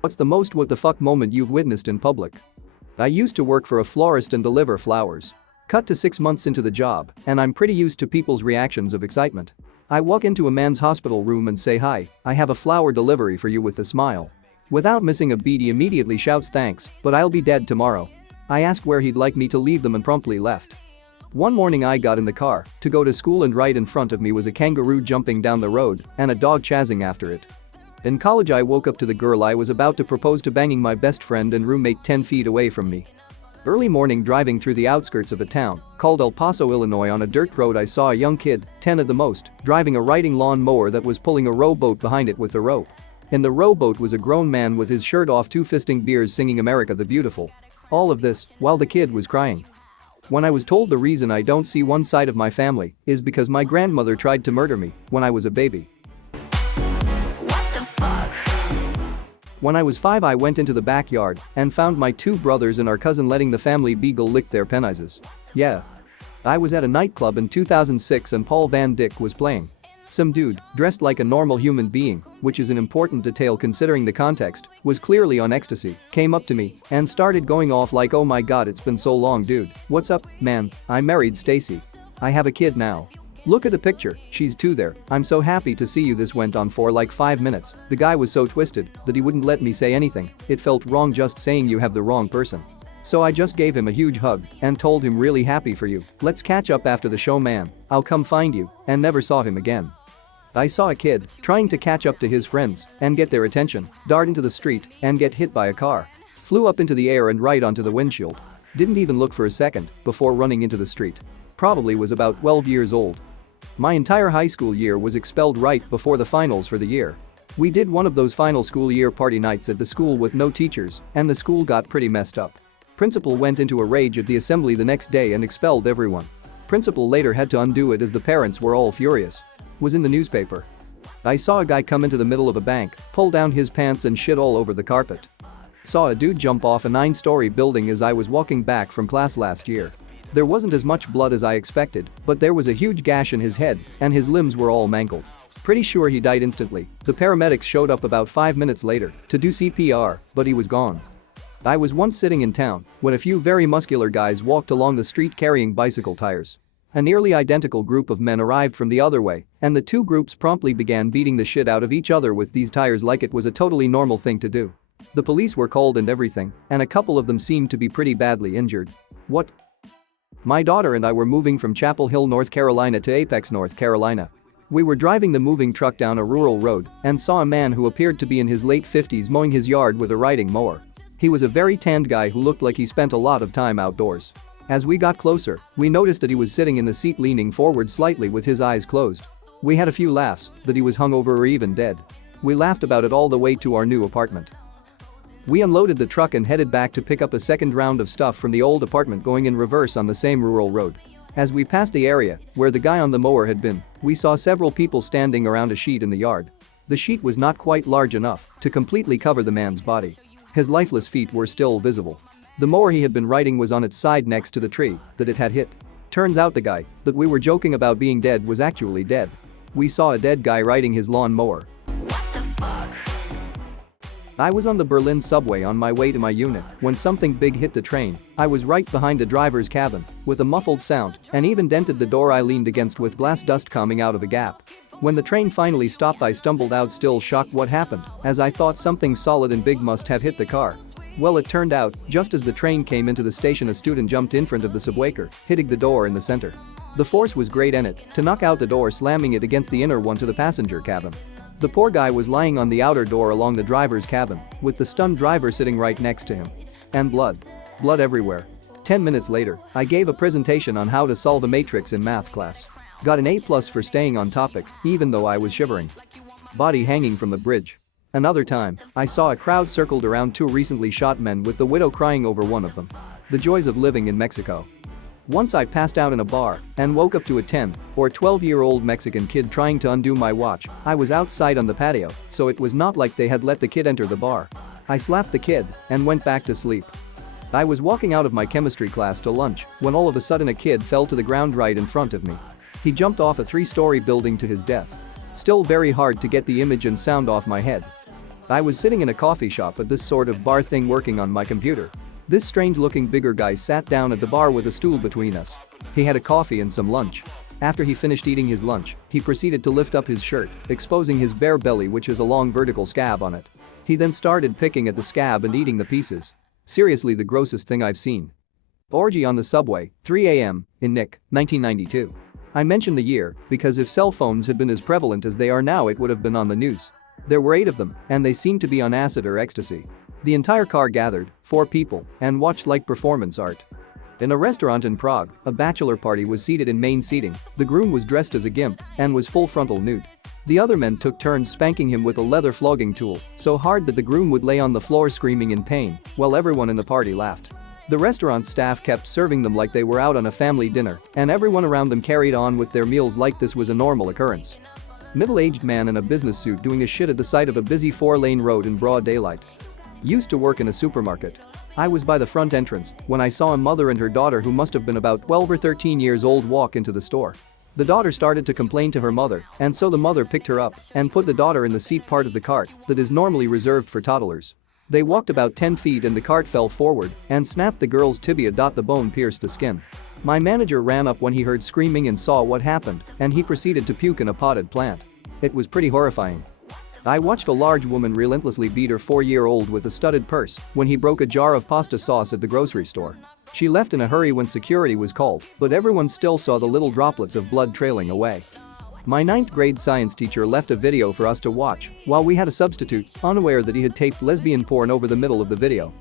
What's the most what the fuck moment you've witnessed in public? I used to work for a florist and deliver flowers. Cut to 6 months into the job, and I'm pretty used to people's reactions of excitement. I walk into a man's hospital room and say hi, I have a flower delivery for you with a smile. Without missing a beat he immediately shouts thanks, but I'll be dead tomorrow. I asked where he'd like me to leave them and promptly left. One morning I got in the car to go to school and right in front of me was a kangaroo jumping down the road and a dog chasing after it. In college I woke up to the girl I was about to propose to banging my best friend and roommate 10 feet away from me. Early morning driving through the outskirts of a town called El Paso, Illinois on a dirt road I saw a young kid, 10 at the most, driving a riding lawn mower that was pulling a rowboat behind it with a rope. In the rowboat was a grown man with his shirt off two-fisting beers singing America the Beautiful. All of this while the kid was crying. When I was told the reason I don't see one side of my family is because my grandmother tried to murder me when I was a baby. When I was 5 I went into the backyard and found my 2 brothers and our cousin letting the family beagle lick their penises. Yeah. I was at a nightclub in 2006 and Paul Van Dyck was playing. Some dude, dressed like a normal human being, which is an important detail considering the context, was clearly on ecstasy, came up to me and started going off like oh my god it's been so long dude, what's up, man, I married Stacy. I have a kid now. Look at the picture, she's 2 there, I'm so happy to see you. This went on for like 5 minutes, the guy was so twisted that he wouldn't let me say anything, it felt wrong just saying you have the wrong person. So I just gave him a huge hug and told him really happy for you, let's catch up after the show man, I'll come find you, and never saw him again. I saw a kid trying to catch up to his friends and get their attention, dart into the street and get hit by a car. Flew up into the air and right onto the windshield. Didn't even look for a second before running into the street. Probably was about 12 years old. My entire high school year was expelled right before the finals for the year. We did one of those final school year party nights at the school with no teachers and the school got pretty messed up. Principal went into a rage at the assembly the next day and expelled everyone. Principal later had to undo it as the parents were all furious. Was in the newspaper. I saw a guy come into the middle of a bank, pull down his pants and shit all over the carpet. Saw a dude jump off a 9-story building as I was walking back from class last year. There wasn't as much blood as I expected, but there was a huge gash in his head and his limbs were all mangled. Pretty sure he died instantly. The paramedics showed up about 5 minutes later to do CPR, but he was gone. I was once sitting in town when a few very muscular guys walked along the street carrying bicycle tires. A nearly identical group of men arrived from the other way, and the 2 groups promptly began beating the shit out of each other with these tires like it was a totally normal thing to do. The police were called and everything, and a couple of them seemed to be pretty badly injured. What? My daughter and I were moving from Chapel Hill, North Carolina to Apex, North Carolina. We were driving the moving truck down a rural road and saw a man who appeared to be in his late 50s mowing his yard with a riding mower. He was a very tanned guy who looked like he spent a lot of time outdoors. As we got closer, we noticed that he was sitting in the seat leaning forward slightly with his eyes closed. We had a few laughs that he was hungover or even dead. We laughed about it all the way to our new apartment. We unloaded the truck and headed back to pick up a second round of stuff from the old apartment going in reverse on the same rural road. As we passed the area where the guy on the mower had been, we saw several people standing around a sheet in the yard. The sheet was not quite large enough to completely cover the man's body. His lifeless feet were still visible. The mower he had been riding was on its side next to the tree that it had hit. Turns out the guy that we were joking about being dead was actually dead. We saw a dead guy riding his lawn mower. I was on the Berlin subway on my way to my unit when something big hit the train. I was right behind the driver's cabin with a muffled sound and even dented the door I leaned against with glass dust coming out of a gap. When the train finally stopped I stumbled out still shocked what happened as I thought something solid and big must have hit the car. Well, it turned out, just as the train came into the station a student jumped in front of the subwaker, hitting the door in the center. The force was great in it to knock out the door slamming it against the inner one to the passenger cabin. The poor guy was lying on the outer door along the driver's cabin with the stunned driver sitting right next to him. And blood. Blood everywhere. 10 minutes later, I gave a presentation on how to solve a matrix in math class. Got an A+ for staying on topic, even though I was shivering. Body hanging from the bridge. Another time, I saw a crowd circled around 2 recently shot men with the widow crying over one of them. The joys of living in Mexico. Once I passed out in a bar and woke up to a 10 or 12-year-old Mexican kid trying to undo my watch. I was outside on the patio, so it was not like they had let the kid enter the bar. I slapped the kid and went back to sleep. I was walking out of my chemistry class to lunch when all of a sudden a kid fell to the ground right in front of me. He jumped off a 3-story building to his death. Still very hard to get the image and sound off my head. I was sitting in a coffee shop at this sort of bar thing working on my computer. This strange-looking bigger guy sat down at the bar with a stool between us. He had a coffee and some lunch. After he finished eating his lunch, he proceeded to lift up his shirt, exposing his bare belly, which has a long vertical scab on it. He then started picking at the scab and eating the pieces. Seriously, the grossest thing I've seen. Orgy on the subway, 3 a.m., in Nick, 1992. I mentioned the year because if cell phones had been as prevalent as they are now, it would have been on the news. There were 8 of them, and they seemed to be on acid or ecstasy. The entire car gathered, 4 people, and watched like performance art. In a restaurant in Prague, a bachelor party was seated in main seating. The groom was dressed as a gimp and was full frontal nude. The other men took turns spanking him with a leather flogging tool so hard that the groom would lay on the floor screaming in pain while everyone in the party laughed. The restaurant staff kept serving them like they were out on a family dinner, and everyone around them carried on with their meals like this was a normal occurrence. Middle-aged man in a business suit doing a shit at the side of a busy 4-lane road in broad daylight. Used to work in a supermarket. I was by the front entrance when I saw a mother and her daughter who must have been about 12 or 13 years old walk into the store. The daughter started to complain to her mother, and so the mother picked her up and put the daughter in the seat part of the cart that is normally reserved for toddlers. They walked about 10 feet and the cart fell forward and snapped the girl's tibia. The bone pierced the skin. My manager ran up when he heard screaming and saw what happened, and he proceeded to puke in a potted plant. It was pretty horrifying. I watched a large woman relentlessly beat her 4-year-old with a studded purse when he broke a jar of pasta sauce at the grocery store. She left in a hurry when security was called, but everyone still saw the little droplets of blood trailing away. My 9th grade science teacher left a video for us to watch while we had a substitute, unaware that he had taped lesbian porn over the middle of the video.